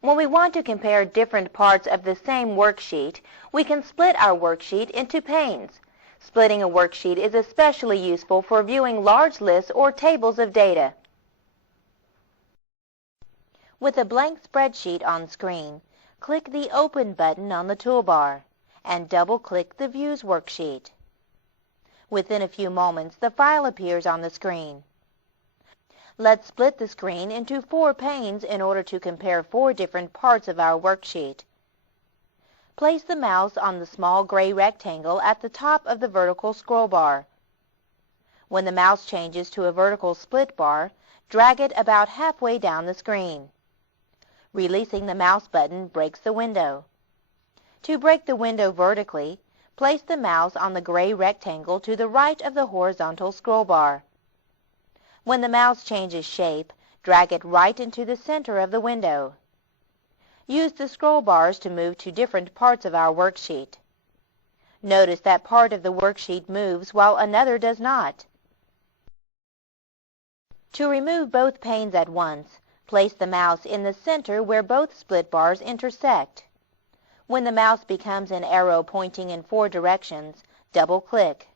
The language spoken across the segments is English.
When we want to compare different parts of the same worksheet, we can split our worksheet into panes. Splitting a worksheet is especially useful for viewing large lists or tables of data. With a blank spreadsheet on screen, click the Open button on the toolbar and double-click the Views worksheet. Within a few moments, the file appears on the screen. Let's split the screen into 4 panes in order to compare 4 different parts of our worksheet. Place the mouse on the small gray rectangle at the top of the vertical scroll bar. When the mouse changes to a vertical split bar, drag it about halfway down the screen. Releasing the mouse button breaks the window. To break the window vertically, place the mouse on the gray rectangle to the right of the horizontal scroll bar. When the mouse changes shape, drag it right into the center of the window. Use the scroll bars to move to different parts of our worksheet. Notice that part of the worksheet moves while another does not. To remove both panes at once, place the mouse in the center where both split bars intersect. When the mouse becomes an arrow pointing in 4 directions, double-click.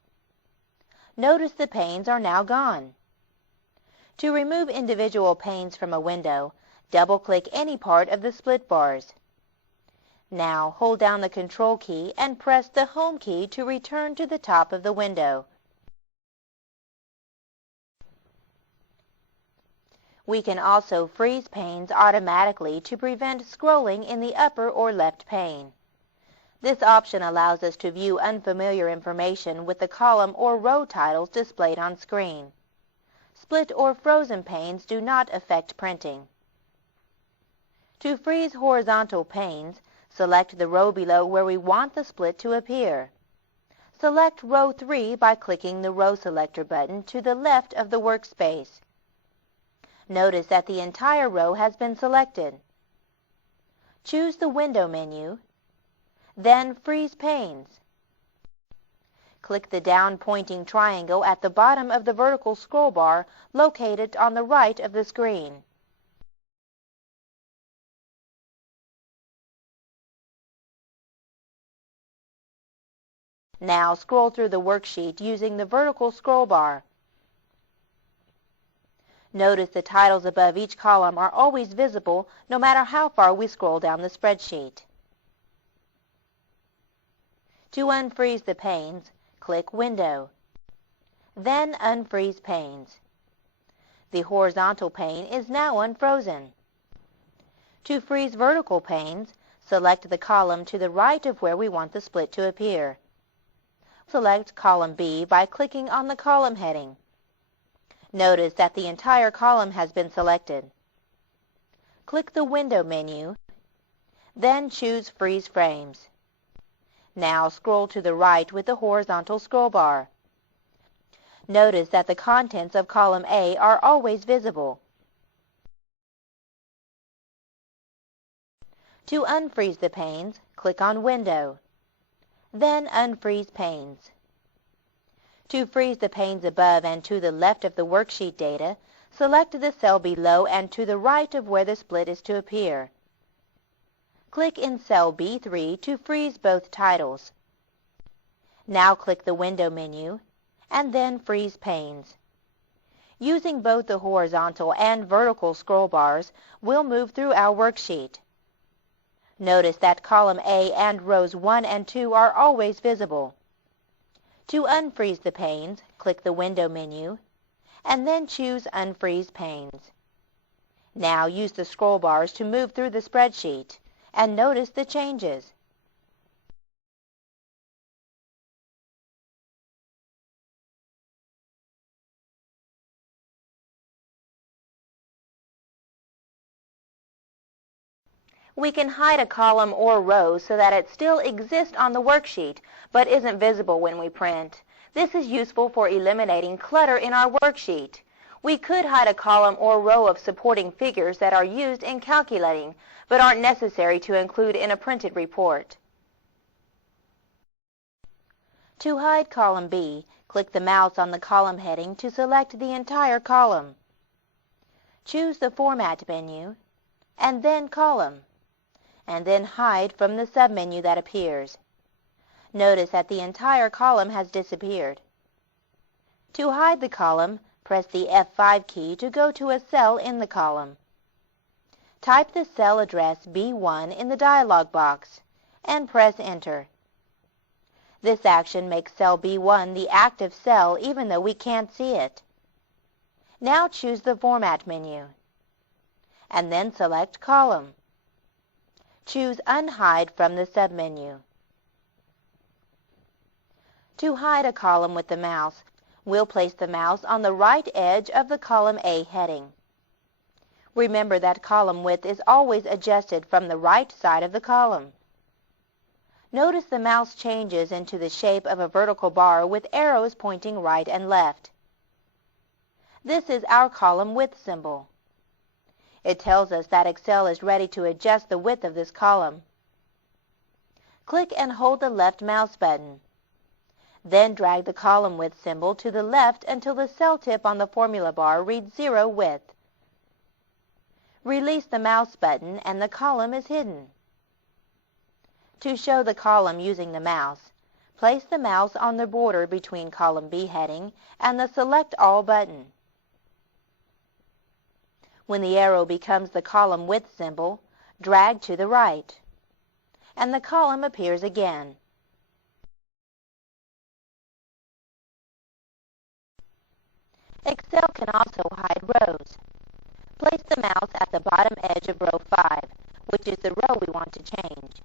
Notice the panes are now gone. To remove individual panes from a window, double-click any part of the split bars. Now hold down the Control key and press the Home key to return to the top of the window. We can also freeze panes automatically to prevent scrolling in the upper or left pane. This option allows us to view unfamiliar information with the column or row titles displayed on screen. Split or frozen panes do not affect printing. To freeze horizontal panes, select the row below where we want the split to appear. Select row 3 by clicking the Row Selector button to the left of the workspace. Notice that the entire row has been selected. Choose the Window menu, then Freeze Panes. Click the down-pointing triangle at the bottom of the vertical scroll bar located on the right of the screen. Now scroll through the worksheet using the vertical scroll bar. Notice the titles above each column are always visible no matter how far we scroll down the spreadsheet. To unfreeze the panes, click Window. Then Unfreeze Panes. The horizontal pane is now unfrozen. To freeze vertical panes, select the column to the right of where we want the split to appear. Select column B by clicking on the column heading. Notice that the entire column has been selected. Click the Window menu, then choose Freeze Frames. Now scroll to the right with the horizontal scroll bar. Notice that the contents of column A are always visible. To unfreeze the panes, click on Window, then Unfreeze Panes. To freeze the panes above and to the left of the worksheet data, select the cell below and to the right of where the split is to appear. Click in cell B3 to freeze both titles. Now click the Window menu, and then Freeze Panes. Using both the horizontal and vertical scroll bars, we'll move through our worksheet. Notice that column A and rows 1 and 2 are always visible. To unfreeze the panes, click the Window menu, and then choose Unfreeze Panes. Now use the scroll bars to move through the spreadsheet, and notice the changes. We can hide a column or row so that it still exists on the worksheet, but isn't visible when we print. This is useful for eliminating clutter in our worksheet. We could hide a column or row of supporting figures that are used in calculating, but aren't necessary to include in a printed report. To hide column B, click the mouse on the column heading to select the entire column. Choose the Format menu, and then Column. and then hide from the submenu that appears. Notice that the entire column has disappeared. To hide the column, press the F5 key to go to a cell in the column. Type the cell address B1 in the dialog box and press Enter. This action makes cell B1 the active cell even though we can't see it. Now choose the Format menu, and then select Column. Choose Unhide from the submenu. To hide a column with the mouse, we'll place the mouse on the right edge of the Column A heading. Remember that column width is always adjusted from the right side of the column. Notice the mouse changes into the shape of a vertical bar with arrows pointing right and left. This is our column width symbol. It tells us that Excel is ready to adjust the width of this column. Click and hold the left mouse button. Then drag the column width symbol to the left until the cell tip on the formula bar reads 0 width. Release the mouse button and the column is hidden. To show the column using the mouse, place the mouse on the border between column B heading and the Select All button. When the arrow becomes the column width symbol, drag to the right, and the column appears again. Excel can also hide rows. Place the mouse at the bottom edge of row 5, which is the row we want to change.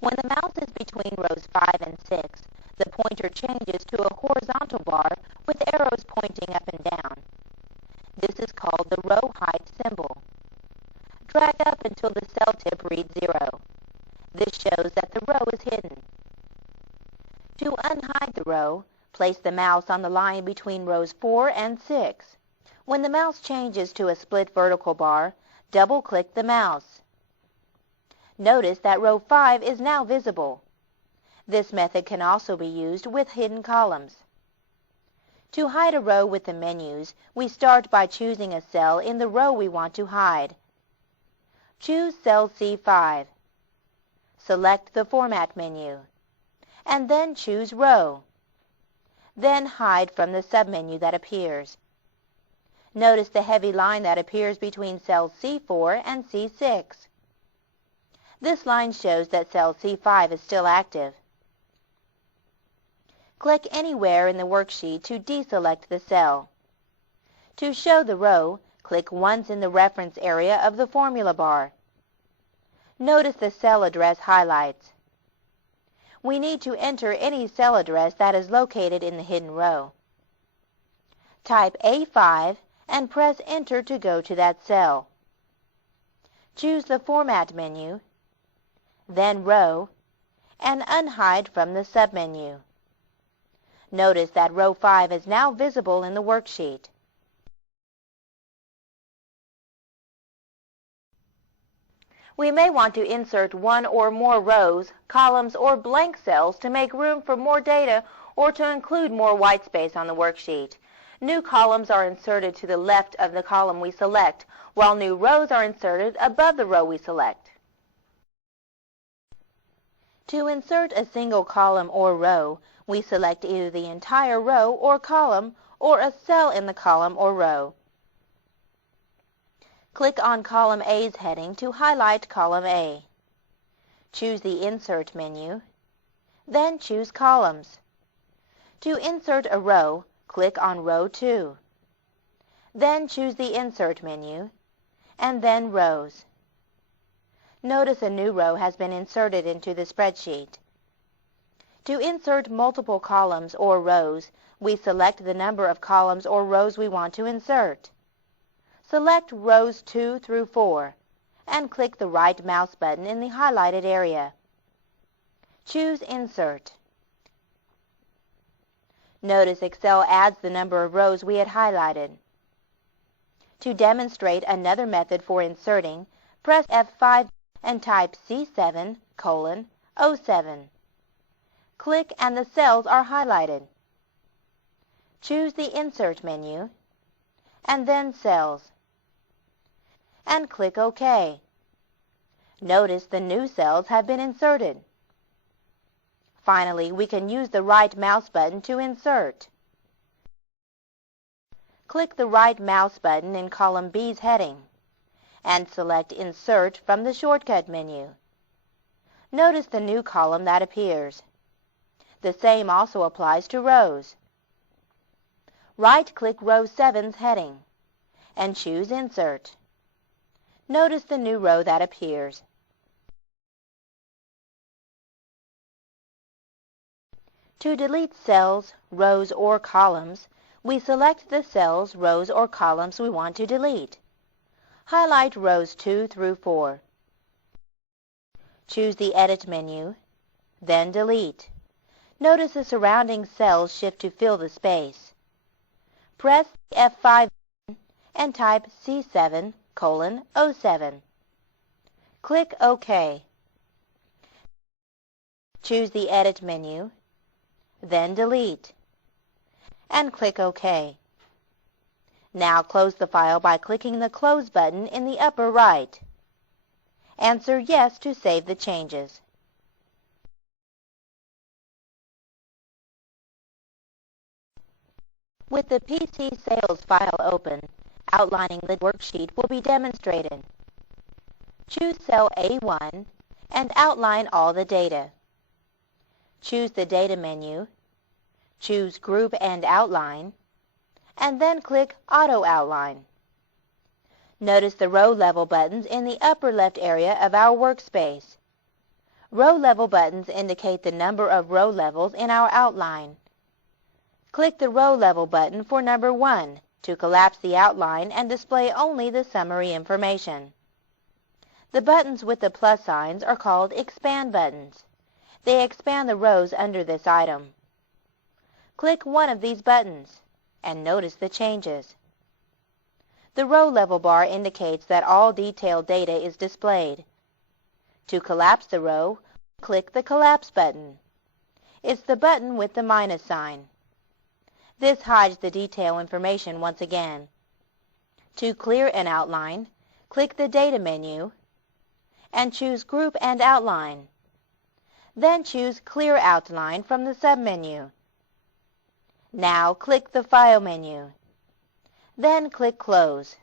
When the mouse is between rows 5 and 6, the pointer changes to a horizontal bar with arrows pointing up and down. This is called the row height symbol. Drag up until the cell tip reads 0. This shows that the row is hidden. To unhide the row, place the mouse on the line between rows 4 and 6. When the mouse changes to a split vertical bar, double-click the mouse. Notice that row 5 is now visible. This method can also be used with hidden columns. To hide a row with the menus, we start by choosing a cell in the row we want to hide. Choose cell C5. Select the Format menu, and then choose Row. Then hide from the submenu that appears. Notice the heavy line that appears between cells C4 and C6. This line shows that cell C5 is still active. Click anywhere in the worksheet to deselect the cell. To show the row, click once in the reference area of the formula bar. Notice the cell address highlights. We need to enter any cell address that is located in the hidden row. Type A5 and press Enter to go to that cell. Choose the Format menu, then Row, and unhide from the submenu. Notice that row 5 is now visible in the worksheet. We may want to insert one or more rows, columns, or blank cells to make room for more data or to include more white space on the worksheet. New columns are inserted to the left of the column we select, while new rows are inserted above the row we select. To insert a single column or row, we select either the entire row or column or a cell in the column or row. Click on column A's heading to highlight column A. Choose the Insert menu, then choose Columns. To insert a row, click on row 2. Then choose the Insert menu, and then Rows. Notice a new row has been inserted into the spreadsheet. To insert multiple columns or rows, we select the number of columns or rows we want to insert. Select rows 2 through 4 and click the right mouse button in the highlighted area. Choose Insert. Notice Excel adds the number of rows we had highlighted. To demonstrate another method for inserting, press F5 and type C7:07. Click and the cells are highlighted. Choose the Insert menu, and then Cells, and click OK. Notice the new cells have been inserted. Finally, we can use the right mouse button to insert. Click the right mouse button in column B's heading and select Insert from the shortcut menu. Notice the new column that appears. The same also applies to rows. Right-click row 7's heading and choose Insert. Notice the new row that appears. To delete cells, rows, or columns, we select the cells, rows, or columns we want to delete. Highlight rows 2 through 4. Choose the Edit menu, then Delete. Notice the surrounding cells shift to fill the space. Press the F5 button and type C7:07. Click OK. Choose the Edit menu, then Delete, and click OK. Now close the file by clicking the Close button in the upper right. Answer Yes to save the changes. With the PC Sales file open, outlining the worksheet will be demonstrated. Choose cell A1 and outline all the data. Choose the Data menu, choose Group and Outline, and then click Auto Outline. Notice the row level buttons in the upper left area of our workspace. Row level buttons indicate the number of row levels in our outline. Click the Row Level button for number 1 to collapse the outline and display only the summary information. The buttons with the plus signs are called Expand buttons. They expand the rows under this item. Click one of these buttons and notice the changes. The row level bar indicates that all detailed data is displayed. To collapse the row, click the Collapse button. It's the button with the minus sign. This hides the detail information once again. To clear an outline, click the Data menu and choose Group and Outline. Then choose Clear Outline from the submenu. Now click the File menu. Then click Close.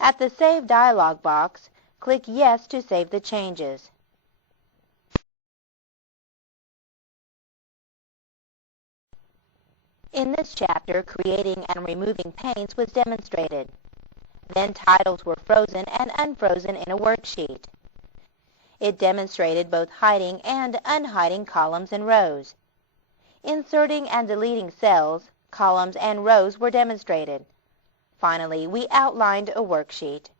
At the Save dialog box, click Yes to save the changes. In this chapter, creating and removing paints was demonstrated. Then titles were frozen and unfrozen in a worksheet. It demonstrated both hiding and unhiding columns and rows. Inserting and deleting cells, columns, and rows were demonstrated. Finally, we outlined a worksheet.